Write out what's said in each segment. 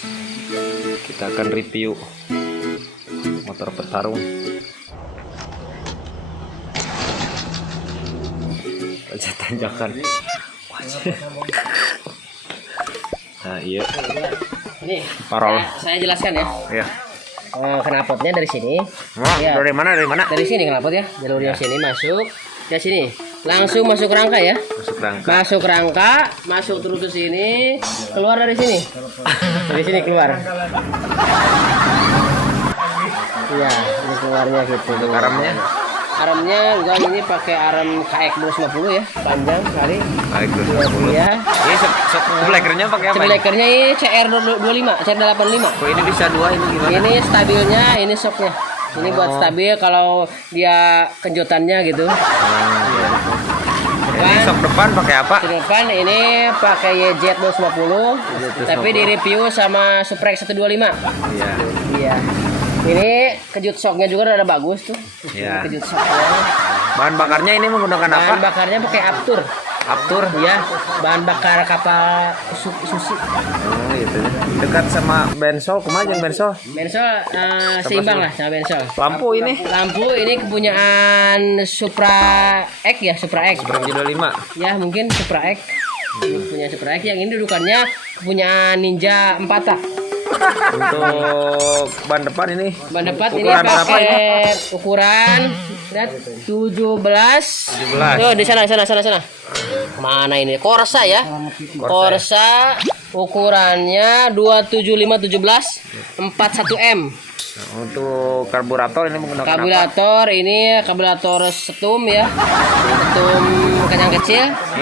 Kita akan review motor petarung. Pencet tanjakan. Nah, iya. Ini Parol. saya jelaskan ya. Iya. Knalpotnya dari sini. Wah, Ya. dari mana? Dari mana? Dari sini knalpot ya. Jalurnya sini masuk ke sini. Langsung masuk rangka ya. Masuk rangka. Masuk rangka, masuk terus ke sini, keluar dari sini. Dari sini keluar. Iya, ini keluarnya gitu. Untuk armnya? Armnya enggak, ini pakai arm KX 250 ya, panjang sekali. Baik, 250. Iya. Ini seblekernya pakai apa? Ini? Seblekernya ini CR25, CR85. Oh, ini bisa dua, ini gimana? Ini stabilnya, ini shocknya. Ini buat stabil kalau dia kenjutannya gitu. Iya. Ini sok depan pakai apa? Di depan ini pakai YZ 250, tapi di review sama Suprex 125. Iya. Iya. Ini kejut shocknya juga udah bagus tuh. Iya. Kejut shocknya. Bahan bakarnya ini menggunakan apa? Bahan bakarnya pakai Aptur. Aptur. Iya, bahan bakar kapal Susi. Oh, gitu. Dekat sama bensol, kumaha jeung bensol? Bensol seimbang lah sama bensol. Lampu ini. Lampu ini kepunyaan Supra X ya, Supra X. Supra 25. Ya, mungkin Supra X. Ini punya Supra X, yang ini dudukannya kepunyaan Ninja 4 tak. Untuk ban depan ini. Ban depan ini Ukuran berapa pakai ini? ukuran lihat 17. 17. Tuh di sana. Mana ini? Corsa ya. Corsa ukurannya 275/17 41M. Nah, untuk karburator ini menggunakan Karburator ini karburator Setum ya. Setum kacang kecil. apa?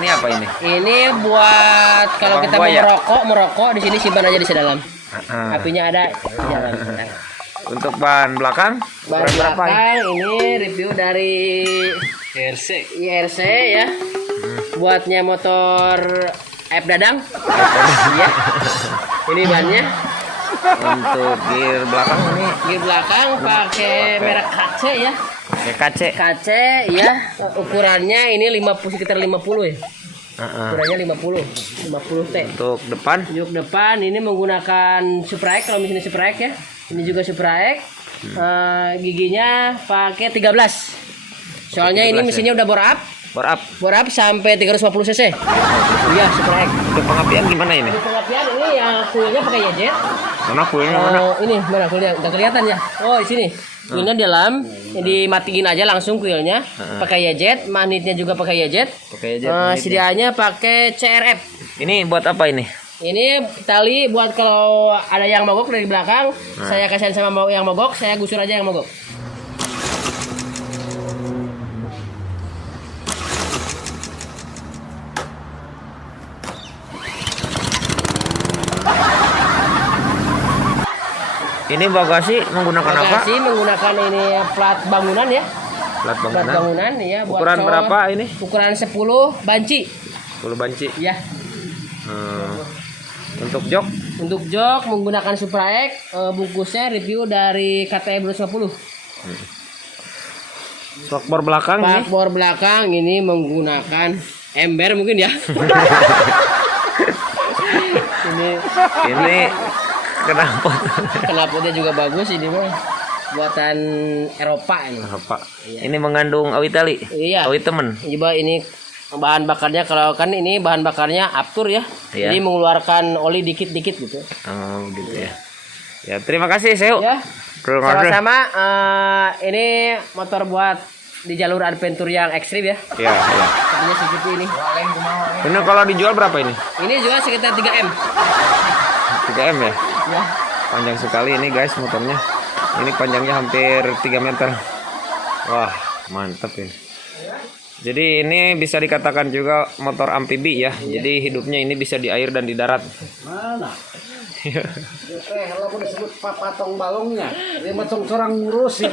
Ini apa ini? Ini buat kalau kita mau Buaya. merokok di sini simpan aja di dalam. Ah. Apinya ada di dalam. Untuk ban belakang Ban ukuran berapa ini? belakang ini review dari IRC ya. Buatnya motor F Dadang. Iya. Ini bannya. Untuk gear belakang ini Gear belakang pakai merek KC ya. kayak kace. KC ya. Ukurannya ini 50 sekitar 50 ya. Ukurannya 50 T. Untuk depan Juk depan ini menggunakan Supra X, kalau misalnya Supra X ya. Ini juga Supra X. Giginya pakai 13. Soalnya 13 ini mesinnya udah bore up sampai 350 cc. Iya, Supra X. untuk pengapian gimana ini? Untuk pengapian ini yang fuelnya pakai YZ. Mana fuelnya mana? Ini mana fuelnya? Udah kelihatan ya? Oh, di sini. Fuelnya di dalam, dimatiin aja langsung fuelnya. Pakai YZ, magnetnya juga pakai YZ. Pakai aja. Sedianya pakai CRF. Ini buat apa ini? Ini tali buat kalau ada yang mogok dari belakang, saya kasihan sama yang mogok, saya gusur aja yang mogok. Ini bagasi menggunakan apa? Bagasi menggunakan ini plat bangunan ya. Plat Plat bangunan. bangunan ya buat Ukuran cowok. berapa ini? Ukuran 10 banci. 10 banci. Ya. Untuk jok Untuk jok menggunakan Supra X, bungkusnya review dari KTM 250. spakbor belakang ini. Spakbor belakang ini menggunakan ember mungkin ya. Ini kenapa? Knalpotnya juga bagus ini mah. Buatan Eropa ini. Apa? Ini mengandung awit tali. Iya. Awit temen. Coba ini bahan bakarnya, kalau kan ini bahan bakarnya Aptur ya. Iya. Jadi mengeluarkan oli dikit-dikit gitu. Oh, gitu ya. Ya, terima kasih, Seu. Ya. Sama-sama, ini motor buat di jalur adventure yang ekstrim ya. Ya, ya. Sepertinya seperti ini. Ini kalau dijual berapa ini? Ini juga sekitar 3M. 3M ya? Ya. Panjang sekali ini, guys, motornya. Ini panjangnya hampir 3 meter. Wah, mantap ini. Jadi ini bisa dikatakan juga motor amfibi ya. Jadi hidupnya ini bisa di air dan di darat. Mana? Kalau aku disebut patong balongnya, dia macam seorang ngurus sih.